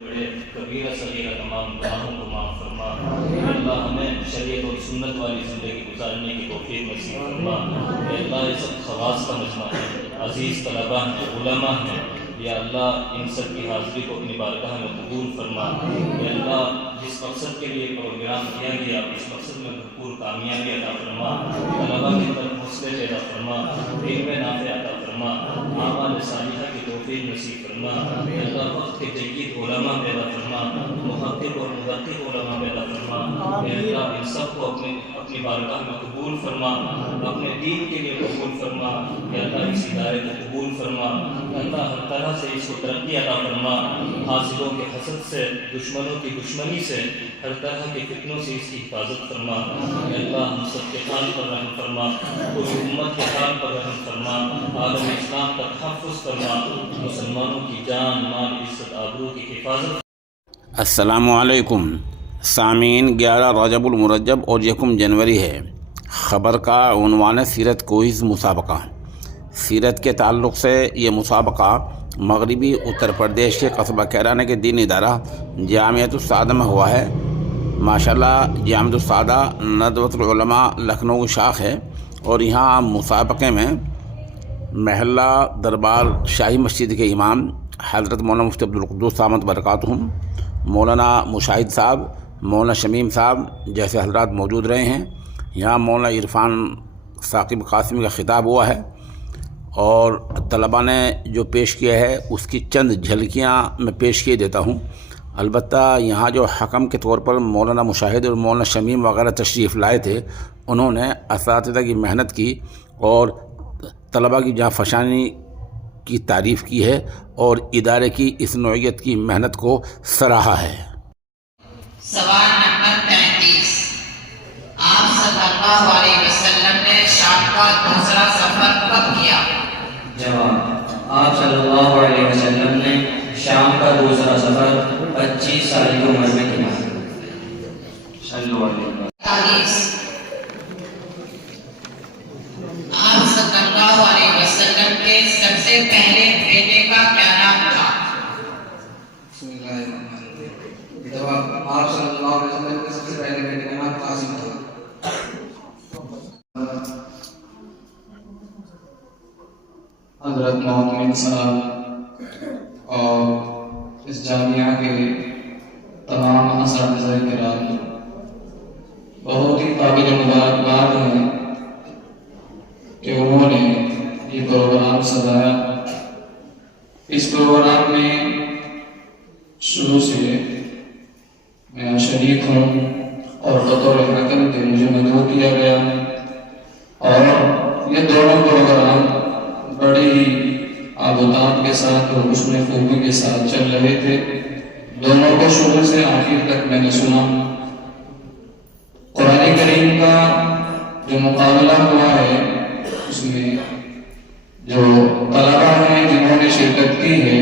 بڑے کبیرہ صغیرہ تمام گناہوں کو معاف فرما۔ اللہ ہمیں شریعت اور سنت والی زندگی گزارنے کی توفیق نصیب فرما۔ اللہ یہ سب خواص کا مجمع ہے، عزیز طلباء ہیں، علماء ہیں، یا اللہ ان سب کی حاضری کو اپنی بارگاہ میں قبول فرما۔ یا اللہ جس مقصد کے لیے پروگرام کیا گیا اس مقصد میں بھرپور کامیابی عطا فرما، طلباء کی طرف حوصلے پیدا فرما، علم نافع عطا فرما، اعمال صالحہ کی توفیق نصیب فرما۔ یا اللہ وقت کے جدید علماء پیدا فرما، محقق اور محقق علماء پیدا فرما۔ یا اللہ ان سب کو اپنی بارگاہ میں قبول فرما، اپنے دین کے لیے قبول فرما۔ یا اللہ اس ادارے کو قبول فرما۔ یا اللہ ہر طرح سے اس کو ترقی عطا فرما، حاسدوں کے حسد سے، دشمنوں کی دشمنی سے، ہر طرح کے فتنوں سے اس کی حفاظت فرما۔ یا اللہ ہم سب کے حال پر رحم فرما، پوری امت کے حال پر رحم فرما، عالم اسلام کا تحفظ فرما، مسلمانوں کی جان مال عزت آبرو کی حفاظت۔ السلام علیکم سامعین، 11 رجب المرجب اور 1 جنوری ہے۔ خبر کا عنوان سیرت کوئز مسابقہ۔ سیرت کے تعلق سے یہ مسابقہ مغربی اتر پردیش کے قصبہ کیرانہ کے دینی ادارہ جامعۃ السعادہ میں ہوا ہے۔ ماشاءاللہ جامعۃ السعادہ ندوۃ العلماء لکھنؤ شاخ ہے، اور یہاں مسابقے میں محلہ دربار شاہی مسجد کے امام حضرت مولانا مفتی عبدالقدوس صامت برکاتہم، مولانا مشاہد صاحب، مولانا شمیم صاحب جیسے حضرات موجود رہے ہیں۔ یہاں مولانا عرفان ثاقب قاسمی کا خطاب ہوا ہے، اور طلباء نے جو پیش کیا ہے اس کی چند جھلکیاں میں پیش کیے دیتا ہوں۔ البتہ یہاں جو حکم کے طور پر مولانا مشاہد اور مولانا شمیم وغیرہ تشریف لائے تھے، انہوں نے اساتذہ کی محنت کی اور طلباء کی جہاں فشانی کی تعریف کی ہے، اور ادارے کی اس نوعیت کی محنت کو سراہا ہے۔ سوال نمبر 33، آپ صلی اللہ علیہ وسلم نے شام کا دوسرا سفر کب کیا؟ جواب، آپ صلی اللہ علیہ وسلم نے شام کا دوسرا سفر 25 سال کی عمر میں کیا۔ صلو علیہ۔ 43، آپ صلی اللہ علیہ وسلم کے سب سے پہلے بیٹے کا کیا نام تھا؟ بسم اللہ الرحمن الرحیم۔ جواب، آپ صلی اللہ علیہ وسلم کے سب سے پہلے بیٹے کا نام قاسم تھا۔ حضرت محمد صاحب اور اس جامعہ کے تمام اساتذہ کرام بہت ہی قابل مبارکباد ہیں کہ انہوں نے یہ پروگرام سجایا۔ اس پروگرام میں شروع سے میں شریک ہوں، اور بطور حکم کے مجھے مدعو کیا گیا، اور یہ دونوں پروگرام بڑے ہی آب و تاب کے ساتھ اور حسن خوبی کے ساتھ چل رہے تھے۔ دونوں کو شروع سے آخر تک میں نے سنا۔ قرآن کریم کا جو مقابلہ ہوا ہے اس میں جو طلباء ہیں جنہوں نے شرکت کی ہے،